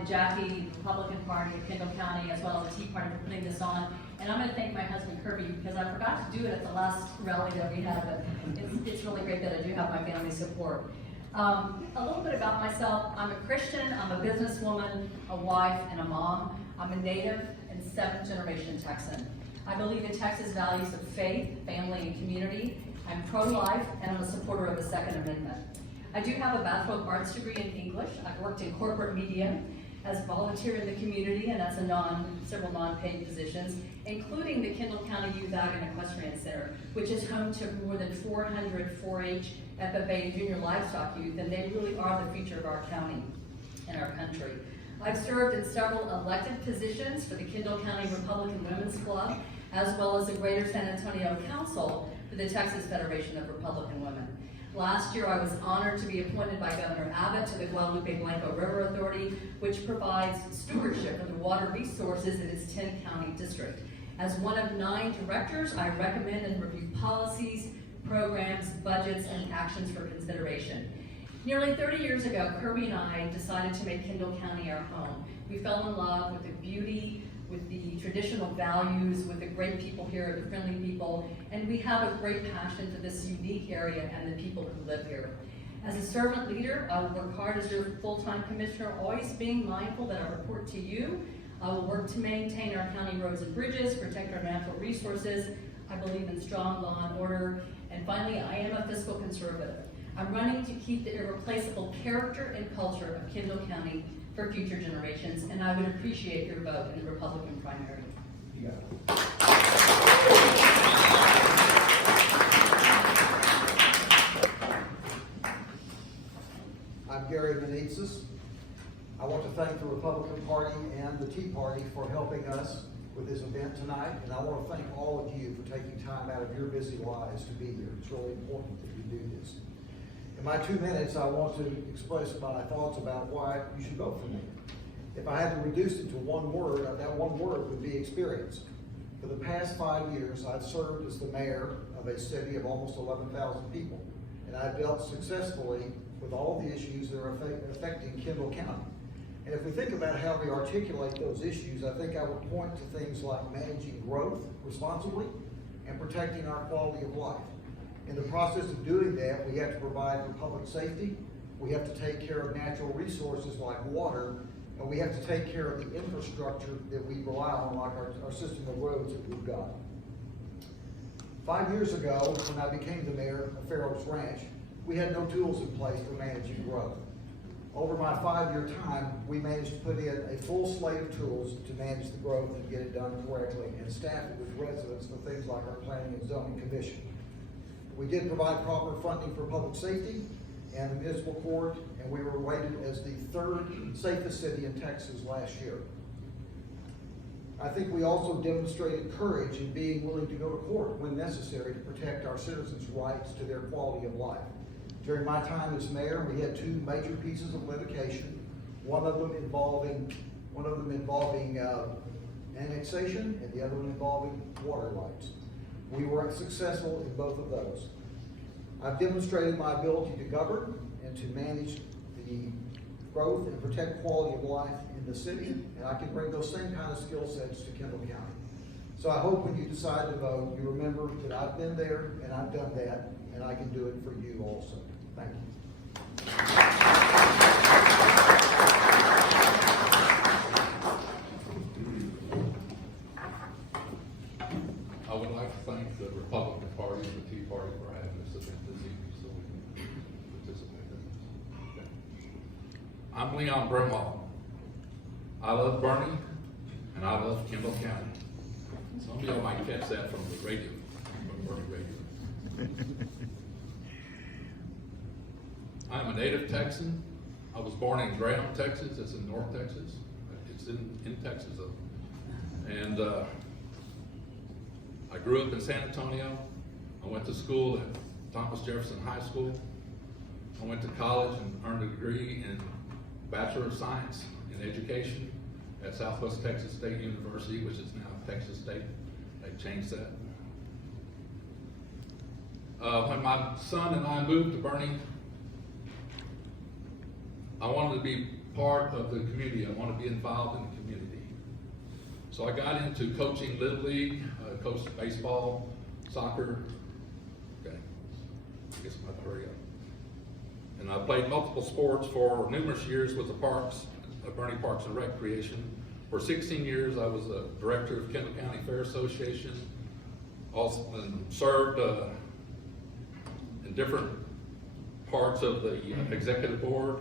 and Jackie, the Republican Party of Kendall County, as well as the Tea Party for putting this on. And I'm going to thank my husband Kirby because I forgot to do it at the last rally that we had, but it's really great that I do have my family support. A little bit about myself. I'm a Christian, I'm a businesswoman, a wife, and a mom. I'm a native and 7th generation Texan. I believe in Texas values of faith, family, and community. I'm pro-life, and I'm a supporter of the Second Amendment. I do have a Bachelor of Arts degree in English. I've worked in corporate media as a volunteer in the community, and that's several non-paid positions, including the Kendall County Youth Ag and Equestrian Center, which is home to more than 400 4-H, FFA, and junior livestock youth, and they really are the future of our county and our country. I've served in several elected positions for the Kendall County Republican Women's Club, as well as the Greater San Antonio Council for the Texas Federation of Republican Women. Last year, I was honored to be appointed by Governor Abbott to the Guadalupe Blanco River Authority, which provides stewardship of the water resources in its 10-county district. As one of 9 directors, I recommend and review policies, programs, budgets, and actions for consideration. Nearly 30 years ago, Kirby and I decided to make Kendall County our home. We fell in love with the beauty, with the traditional values, with the great people here, the friendly people, and we have a great passion for this unique area and the people who live here. As a servant leader, I will work hard as your full-time commissioner, always being mindful that I report to you. I will work to maintain our county roads and bridges, protect our natural resources. I believe in strong law and order. And finally, I am a fiscal conservative. I'm running to keep the irreplaceable character and culture of Kendall County for future generations, and I would appreciate your vote in the Republican primary. You got it. I'm Gary Vanessa. I want to thank the Republican Party and the Tea Party for helping us with this event tonight, and I want to thank all of you for taking time out of your busy lives to be here. It's really important that you do this. In my 2 minutes, I want to express my thoughts about why you should vote for me. If I had to reduce it to one word, that one word would be experience. For the past 5 years, I've served as the mayor of a city of almost 11,000 people, and I've dealt successfully with all the issues that are affecting Kendall County. And if we think about how we articulate those issues, I think I would point to things like managing growth responsibly and protecting our quality of life. In the process of doing that, we have to provide for public safety, we have to take care of natural resources like water, and we have to take care of the infrastructure that we rely on, like our system of roads that we've got. 5 years ago, when I became the mayor of Fair Oaks Ranch, we had no tools in place for managing growth. Over my 5-year time, we managed to put in a full slate of tools to manage the growth and get it done correctly, and staff it with residents for things like our Planning and Zoning Commission. We did provide proper funding for public safety and the municipal court, and we were rated as the 3rd safest city in Texas last year. I think we also demonstrated courage in being willing to go to court when necessary to protect our citizens' rights to their quality of life. During my time as mayor, we had 2 major pieces of litigation, one of them involving annexation and the other one involving water rights. We were successful in both of those. I've demonstrated my ability to govern and to manage the growth and protect quality of life in the city, and I can bring those same kind of skill sets to Kendall County. So I hope when you decide to vote, you remember that I've been there and I've done that, and I can do it for you also. Thank you. I would like to thank the Republican Party and the Tea Party for having this event this evening so we can participate in this. Okay. I'm Leon Bremmel. I love Bernie and I love Kendall County. Some of y'all might catch that from the radio, from Bernie radio. I'm a native Texan. I was born in Graham, Texas. It's in North Texas. It's in Texas though. And I grew up in San Antonio. I went to school at Thomas Jefferson High School. I went to college and earned a degree in Bachelor of Science in Education at Southwest Texas State University, which is now Texas State. They changed that. When my son and I moved to Bernie, I wanted to be part of the community. I want to be involved in the community. So I got into coaching Little League, coached baseball, soccer. Okay, I guess I'm about to hurry up. And I played multiple sports for numerous years with the parks, Bernie Parks and Recreation. For 16 years, I was a director of Kendall County Fair Association. Also served in different parts of the executive board,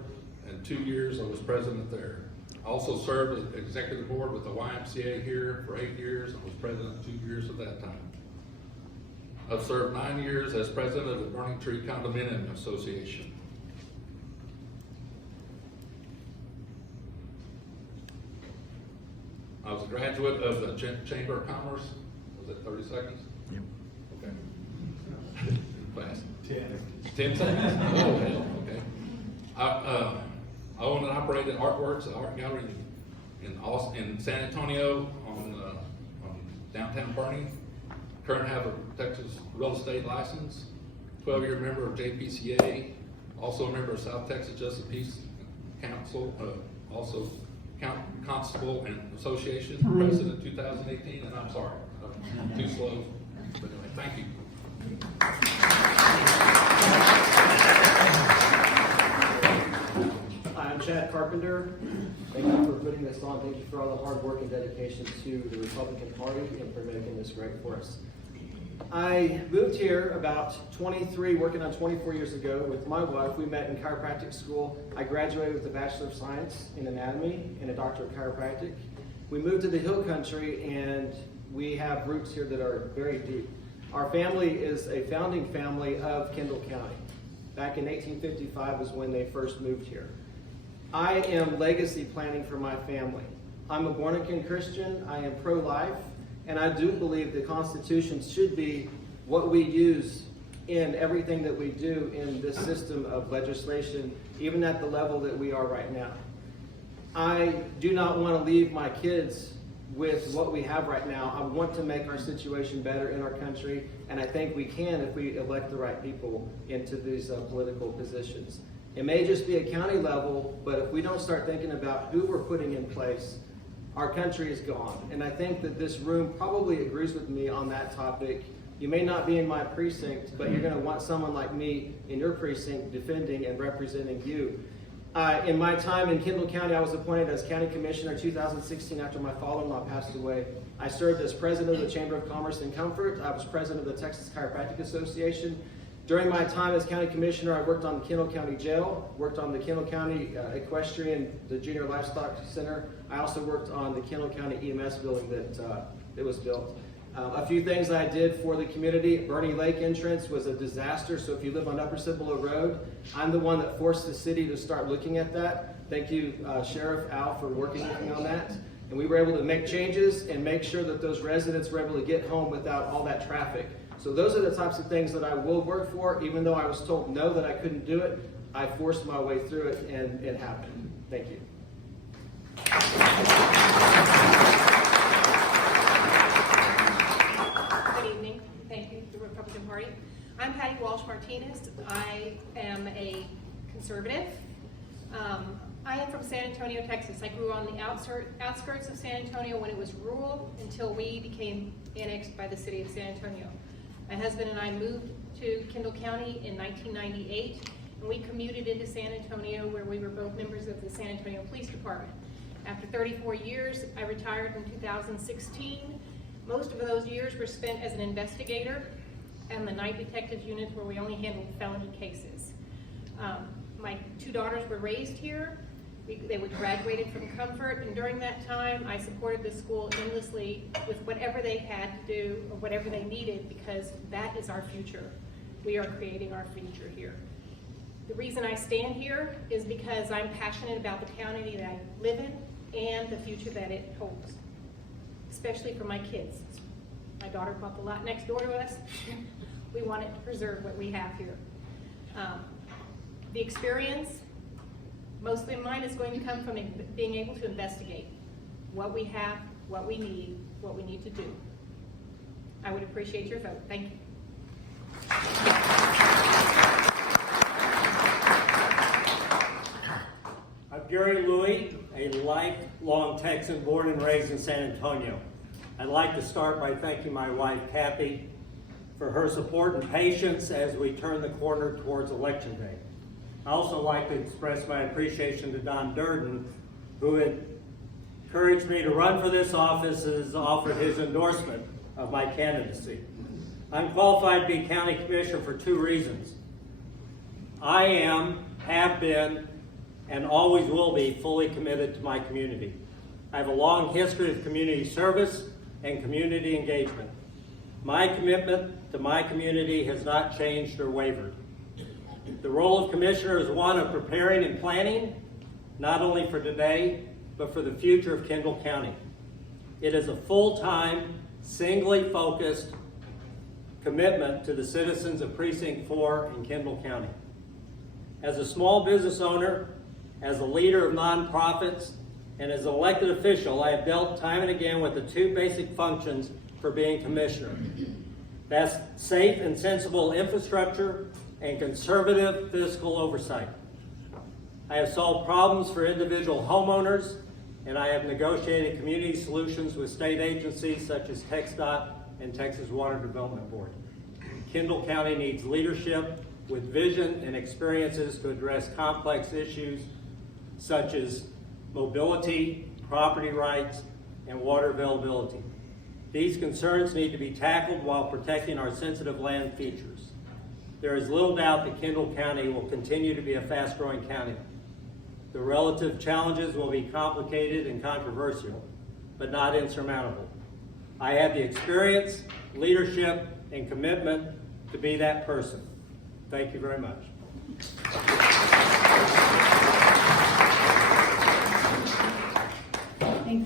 and 2 years I was president there. I also served as executive board with the YMCA here for 8 years, and was president 2 years of that time. I've served 9 years as president of the Burning Tree Condominium Association. I was a graduate of the Chamber of Commerce. Was it 30 seconds? Yep. Okay. Fast. 10 seconds? Oh, hell, okay. I own and operated Artworks, an art gallery in San Antonio on downtown Bernie. Currently have a Texas real estate license, 12-year member of JPCA, also a member of South Texas Justice Peace Council, also Constable and Association, President 2018, and I'm sorry, I'm too slow, but anyway, thank you. I'm Chad Carpenter. Thank you for putting this on. Thank you for all the hard work and dedication to the Republican Party and for making this great for us. I moved here about working on 24 years ago with my wife. We met in chiropractic school. I graduated with a Bachelor of Science in Anatomy and a Doctor of Chiropractic. We moved to the Hill Country, and we have roots here that are very deep. Our family is a founding family of Kendall County. Back in 1855 was when they first moved here. I am legacy planning for my family. I'm a born-again Christian. I am pro-life. And I do believe the Constitution should be what we use in everything that we do in this system of legislation, even at the level that we are right now. I do not want to leave my kids with what we have right now. I want to make our situation better in our country, and I think we can if we elect the right people into these political positions. It may just be a county level, but if we don't start thinking about who we're putting in place, our country is gone. And I think that this room probably agrees with me on that topic. You may not be in my precinct, but you're going to want someone like me in your precinct defending and representing you. In my time in Kendall County, I was appointed as County Commissioner in 2016 after my father-in-law passed away. I served as President of the Chamber of Commerce and Comfort. I was President of the Texas Chiropractic Association. During my time as County Commissioner, I worked on the Kendall County Jail, worked on the Kendall County Equestrian, the Junior Livestock Center. I also worked on the Kendall County EMS building that was built. A few things I did for the community. Bernie Lake entrance was a disaster, so if you live on Upper Cibolo Road, I'm the one that forced the city to start looking at that. Thank you, Sheriff Al, for working with me on that. And we were able to make changes and make sure that those residents were able to get home without all that traffic. So those are the types of things that I will work for. Even though I was told no, that I couldn't do it, I forced my way through it, and it happened. Thank you. Good evening. Thank you, the Republican Party. I'm Patty Walsh Martinez. I am a conservative. I am from San Antonio, Texas. I grew on the outskirts of San Antonio when it was rural until we became annexed by the city of San Antonio. My husband and I moved to Kendall County in 1998, and we commuted into San Antonio, where we were both members of the San Antonio Police Department. After 34 years, I retired in 2016. Most of those years were spent as an investigator and the night detectives unit, where we only handled felony cases. My two daughters were raised here. They were graduated from Comfort, and during that time, I supported the school endlessly with whatever they had to do or whatever they needed, because that is our future. We are creating our future here. The reason I stand here is because I'm passionate about the county that I live in and the future that it holds, especially for my kids. My daughter bought the lot next door to us. We wanted to preserve what we have here. The experience, mostly mine, is going to come from being able to investigate what we have, what we need to do. I would appreciate your vote. Thank you. Gary Louie, a lifelong Texan born and raised in San Antonio. I'd like to start by thanking my wife, Kathy, for her support and patience as we turn the corner towards Election Day. I also like to express my appreciation to Don Durden, who had encouraged me to run for this office and has offered his endorsement of my candidacy. I'm qualified to be County Commissioner for 2 reasons. I am, have been, and always will be fully committed to my community. I have a long history of community service and community engagement. My commitment to my community has not changed or wavered. The role of Commissioner is one of preparing and planning, not only for today, but for the future of Kendall County. It is a full-time, singly focused commitment to the citizens of Precinct 4 in Kendall County. As a small business owner, as a leader of nonprofits, and as an elected official, I have dealt time and again with the 2 basic functions for being commissioner. That's safe and sensible infrastructure and conservative fiscal oversight. I have solved problems for individual homeowners, and I have negotiated community solutions with state agencies such as TxDOT and Texas Water Development Board. Kendall County needs leadership with vision and experiences to address complex issues such as mobility, property rights, and water availability. These concerns need to be tackled while protecting our sensitive land features. There is little doubt that Kendall County will continue to be a fast-growing county. The relative challenges will be complicated and controversial, but not insurmountable. I have the experience, leadership, and commitment to be that person. Thank you very much. Thank you.